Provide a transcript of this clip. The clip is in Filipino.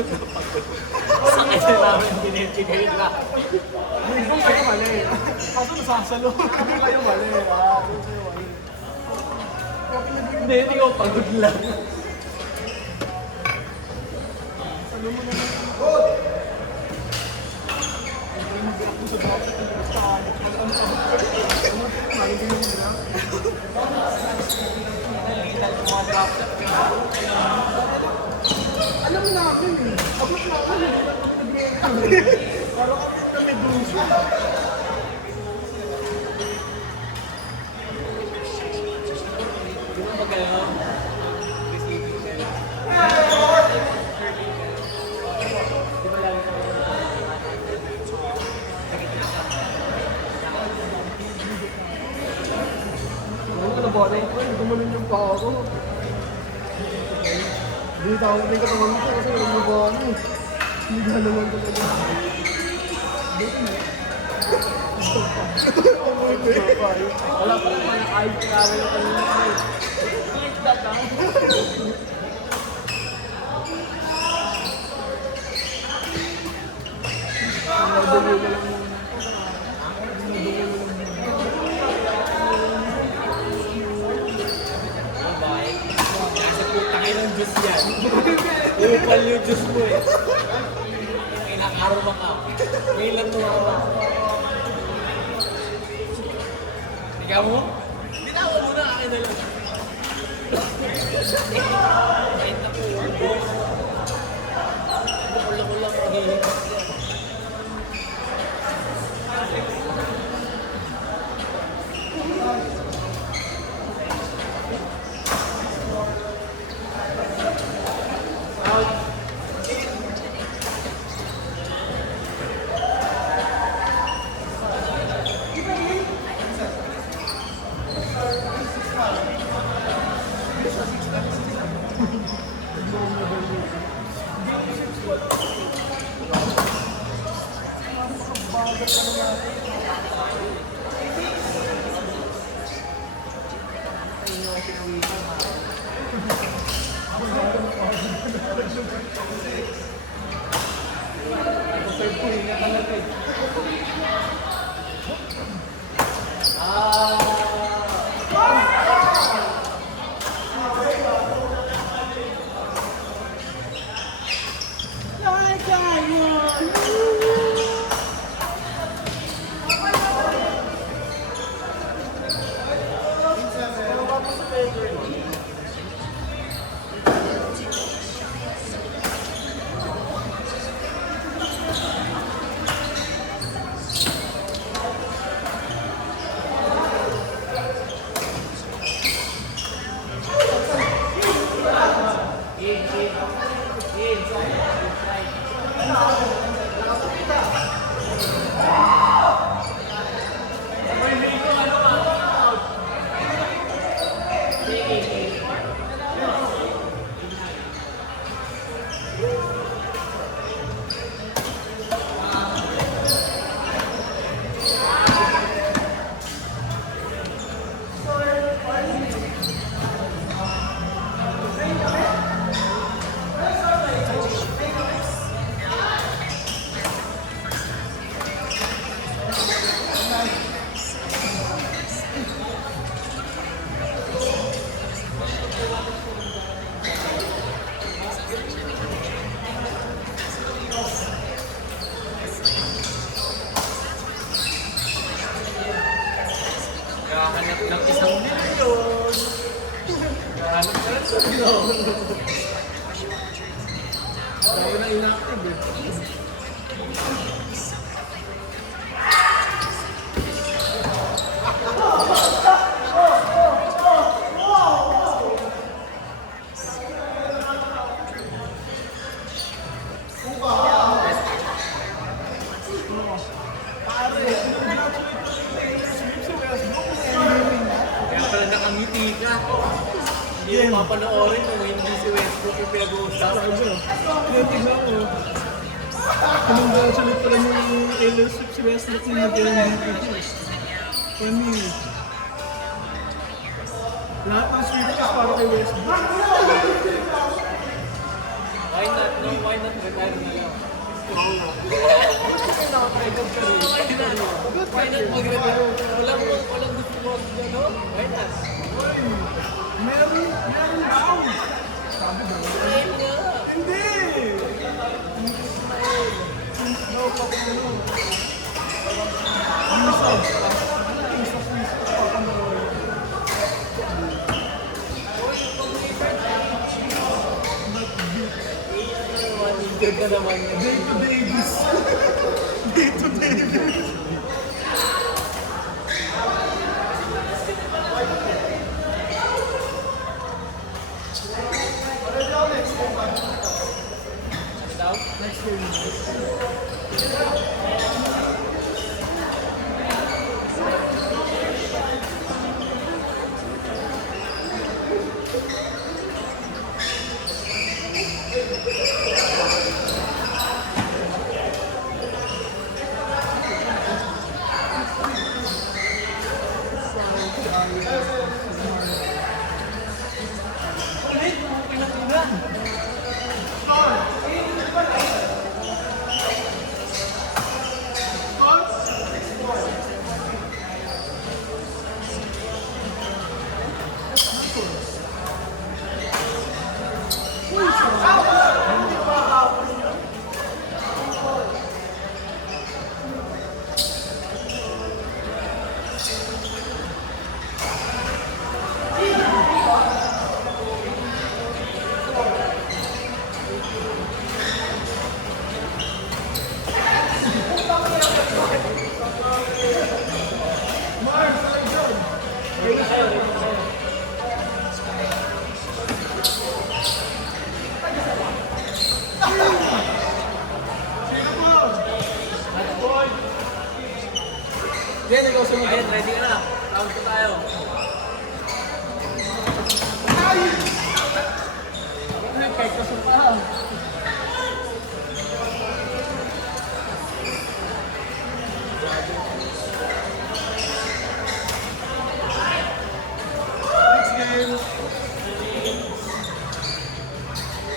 Sakit na namin binibigay na. Hindi kayo mali. Kaso nasasalo. Hindi kayo mali. Hindi ko pagod lang. Salo mo naman. Hindi mo ako sa dapat ng gustahan. Alam natin eh. Abot na ako. Parang ako na may duso. Di ba pag ano? Receiving kayo. Di ba lang ito? Ano ka na ba? Gumanon yung paa ko. Hindi tawag na yung katawan ko kasi walang nabaan eh. Hindi ka naman talaga. Wala pa naman. Ay, grabe yung kanina. Eat that lang. Bye. Nasa putang ng Diyos yan. Upal yung Diyos mo eh. Ilang araw ba ka? Ngayon lang tumama. Ikaw mo? Binawa mo na akin na lang. Kahit na po. Bakula ko lang maghihinap yan. Hanap ng isang milyon. Hanap ka ng isang milyon. Dami na inactive eh. Kaya pala nakangiti ka. Hindi mo mapanoorin kung hindi si Westbrook yung pinag-uusapan mo. Tignan ko. Congratulate pala yung Taylor Swift si Westbrook yung nag-MVP. Funny. Lahat ng Swift is para kay Westbrook. Why not? No, why not? Okay na. Why not mag-retiro? Walang gusto mo, no? Why not? Meron daw. Sabi daw. Ayun nga. Hindi! No, papalo. Yusuf. Yusuf. Manindig ka naman yun. Day to Davis. Day to Davis. Daw? Next game. Ulit, pinatunan. Yan, ikaw sumunod. Ayun, ready ka na. Round 2 tayo. Ayun!